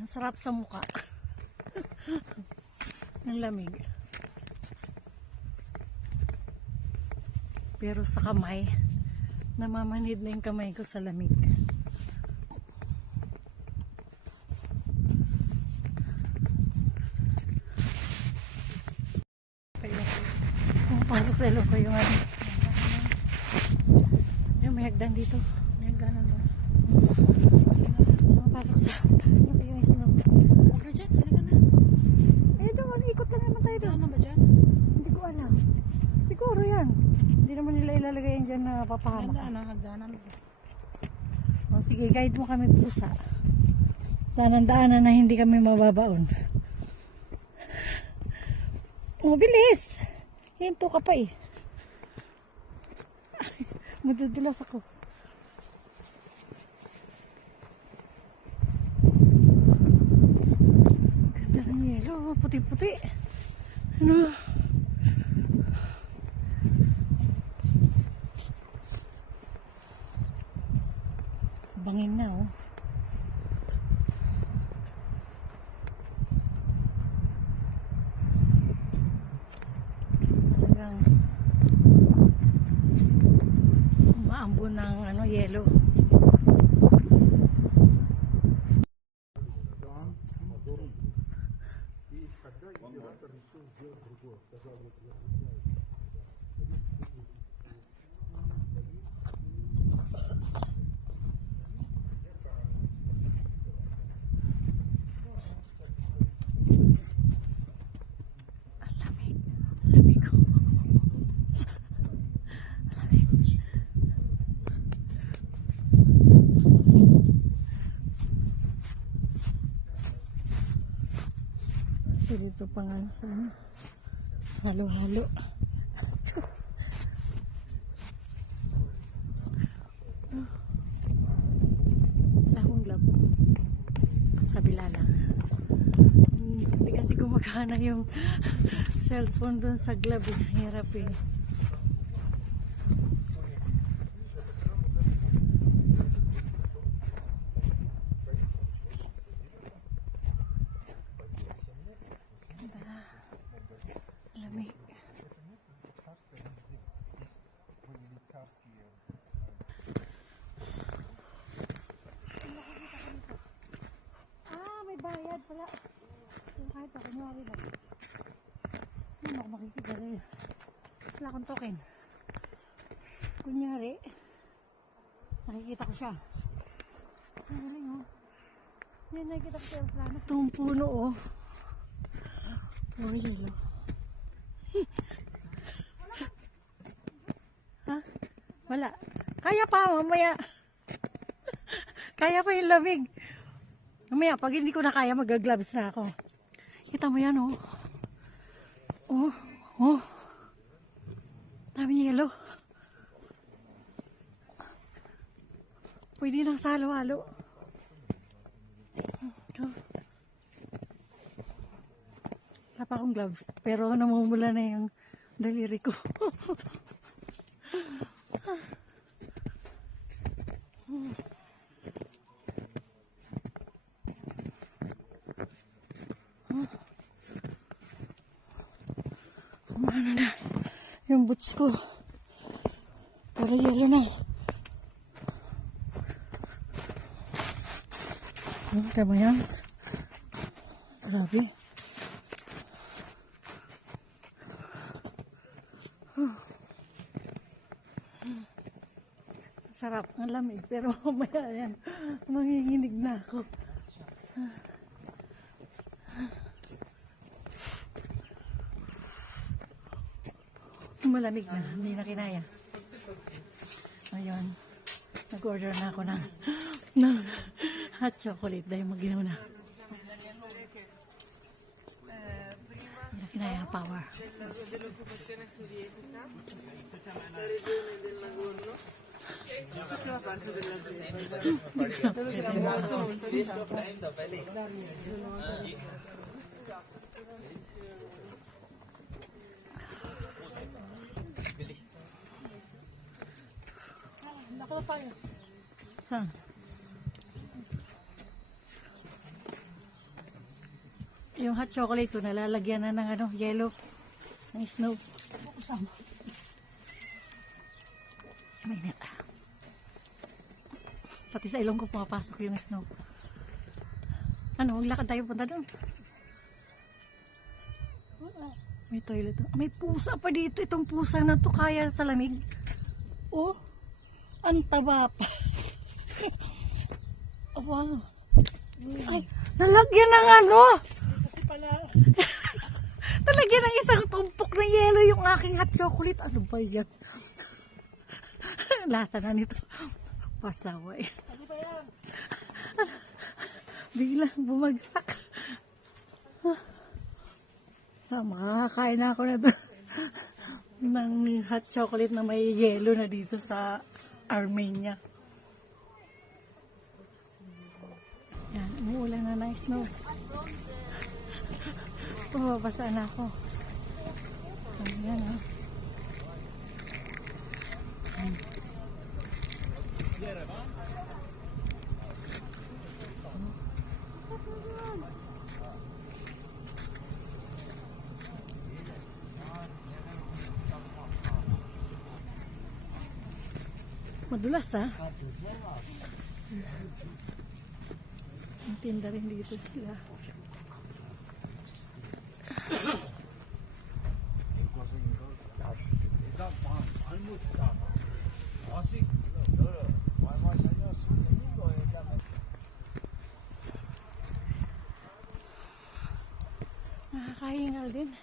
Ang sarap sa mukha. Ang lamig. Pero sa kamay, namamanid na yung kamay ko sa lamig. Pumapasok sa ilong ko yung ano. Yung may hagdan dito. May hagdanan ba? Pumapasok sa yung isnog. Huwag na dyan, halika na. Eh doon, ikot lang naman tayo doon. Ano ba dyan? Hindi ko alam. Siguro yan. Hindi naman nila ilalagay yan dyan na papahamak. Hagdanan. O sige, guide mo kami pusa. Saan ang daanan na hindi kami mababaon. O, bilis! Hinto ka pa eh. Madudulas ako. Ganda ng yelo, puti-puti. Ano? Bangin na oh. Talagang umaambon ng ano, yelo. Dito pa nga sa ano, halo-halo. Wala akong glove. Sa kabila lang. Hindi kasi gumagana yung cellphone dun sa glove. Hirap eh. Lamig. May bayad pala. Kahit ako nuwari lang. Ano ako makikigari? Wala akong token. Kunyari, nakikita ko siya. Ang galing oh. Yan, nakikita ko sa aeroplano. Itong puno oh. Oh, yelo. Ha? Wala. Kaya pa, mamaya. Kaya pa yung lamig. Mamaya, pag hindi ko na kaya, mag-gloves na ako. Kita mo yan, oh. Oh, oh. Dami yelo. Pwede nang sa halo-halo. Oh. Wala pa akong gloves, pero namumula na yung daliri ko. Ano na yung boots ko, para yelo na. Tama yan, grabe. Sarap, ang lamig, pero mamaya yan, manginginig na ako. Malamig na, hindi na kinaya. Ayun, nag-order na ako ng hot chocolate dahil mag-inaw na. Hindi na kinaya, power. Saan? Yung hot chocolate ko, nalalagyan na ng ano, yellow. Ng snow. Mainit. Pati sa ilong ko pumapasok yung snow. Ano, maglakad tayo punta doon. May toilet. May pusa pa dito. Itong pusa na to kaya sa lamig. Oh, ang taba pa. Oh, wow. Ay, nalagyan ng ano. Kasi pala. Nalagyan ng isang tumpok na yelo yung aking hot chocolate. Ano ba yan? Lasa na nito. Pasaway. Ano ba yan? Biglang bumagsak. Makakain na ako na ng hot chocolate na may yelo na dito sa Armenia. Yan, umuulan na ng snow. Pumabasa na ako. Ayan, ha. Madulas, ha? Ang tinda rin dito sila. Nakakahingal din.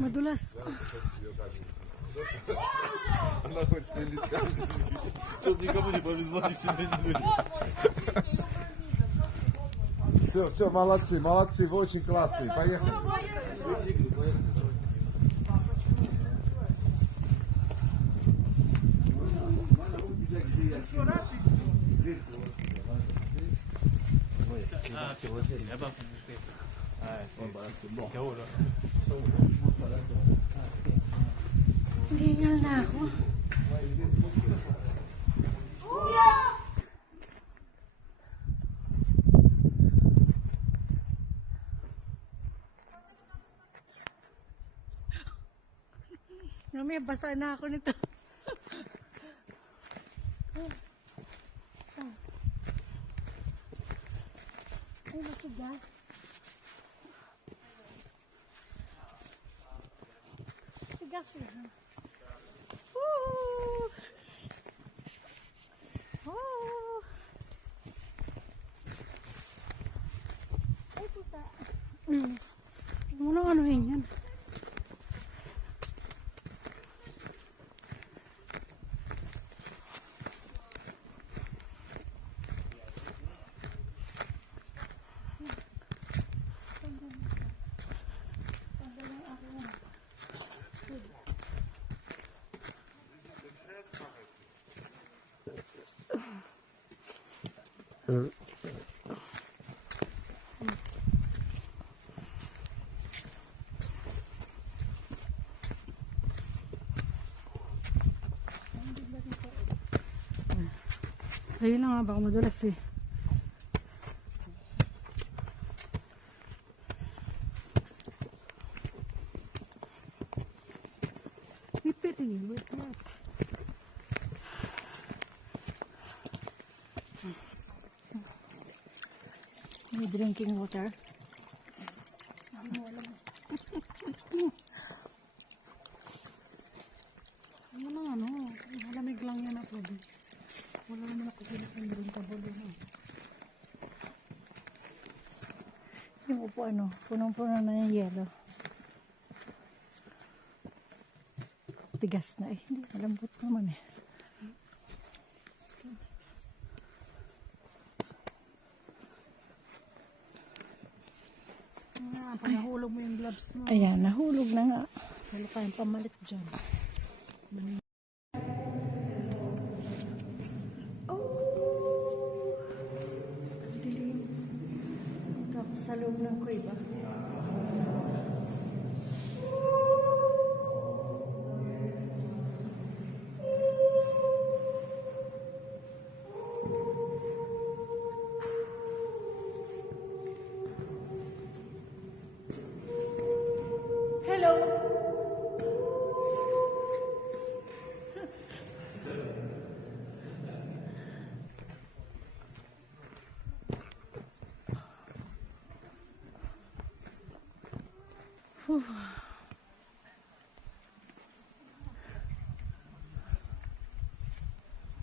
Madulas. Она хочет налить карточки, чтобы никому не повезло, ни себе, ни людям. Все, молодцы, молодцы, вы очень классные. Поехали. Hingal na ako. Mamaya basa na ako nito. Ay, matigas. Tigas yan. Woo! Oh! Ay, puta. Muna ano yan? Ayun lang nga, baka madulas eh. Slippery with that. May drinking water. Ano, malamig lang yan ako. Wala naman ako sinakang kabalo na. Yung upo punong-puno na yung yelo. Tigas na eh. Hindi, malambot naman eh. Nahulog mo yung gloves mo. Ayan, nahulog na nga. Wala tayong pamalit dyan. Sa loob ng kuweba.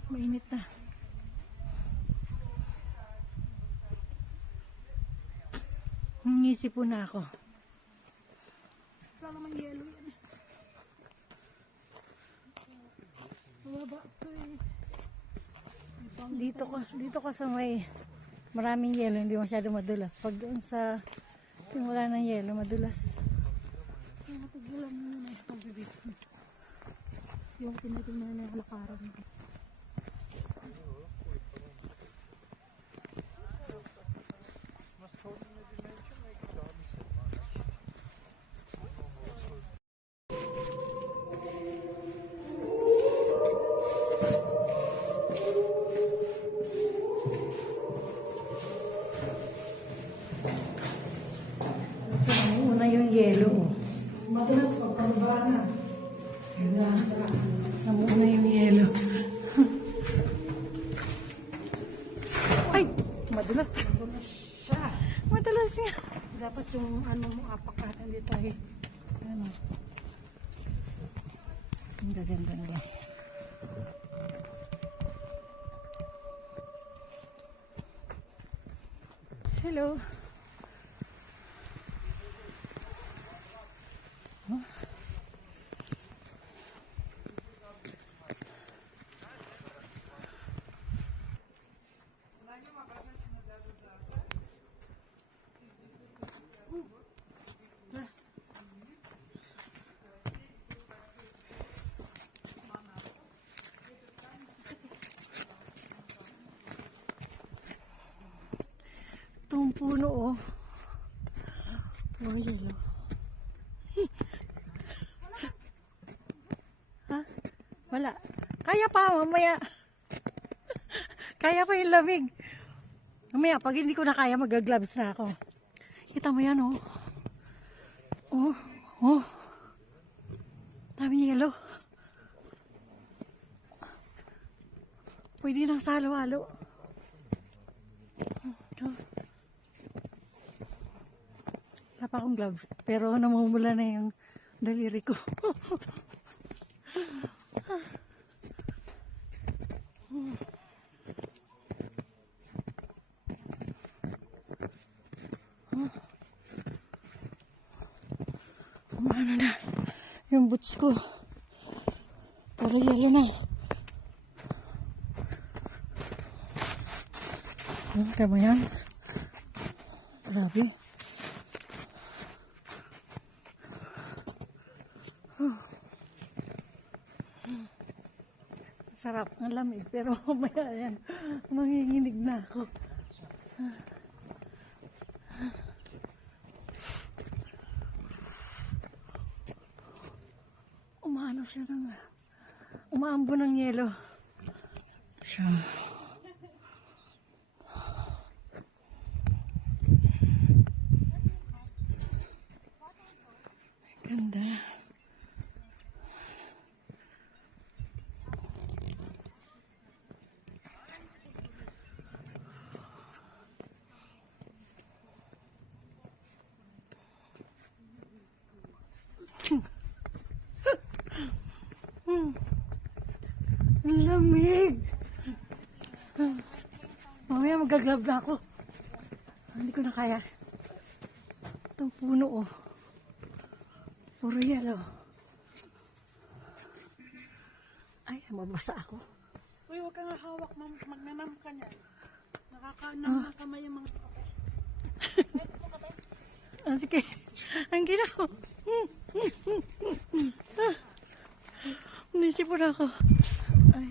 Mainit na. Nangisip po na ako. Wala namang yelo yan. Wala ito eh. Dito ko sa may maraming yelo, hindi masyado madulas. Pag doon sa yung wala ng yelo, madulas. Yung matigilan mo yun eh, pagbibig. Yung tinitingnan na yung lakaran. Una yung yelo. Madulas pagpababa na. Namuna yung yelo. Ay! Madulas. Madulas siya. Madulas nga. Dapat yung ano mo apakatan dito eh. Ano? Ang gaganda nila. Hello. Itong puno oh. Puro yelo. Ha? Wala. Kaya pa mamaya. Kaya pa yung lamig. Mamaya pag hindi ko na kaya mag-gloves na ako. Kita mo yan oh. Oh. Oh. Dami yelo. Pwede nang sa halo-halo. Oh. Wala pa akong gloves, pero namumula na yung daliri ko. Umano na yung boots ko. Para yelo na. Tama yan. Grabe. Sarap ng lamig, pero mamaya yan, manginginig na ako. Umano siya ng, umaambo ng yelo. Siya. Ganda. Lamig. Mamaya magaglab na ako. Hindi ko na kaya. Itong puno oh. Puro yelo. Ay, mabasa ako. Uy, huwag kang hawak, magnanam ka niya. Nakakanam ng kamay yung mga... Sige. Ang gina ko. Naisip mo na ako. Ay.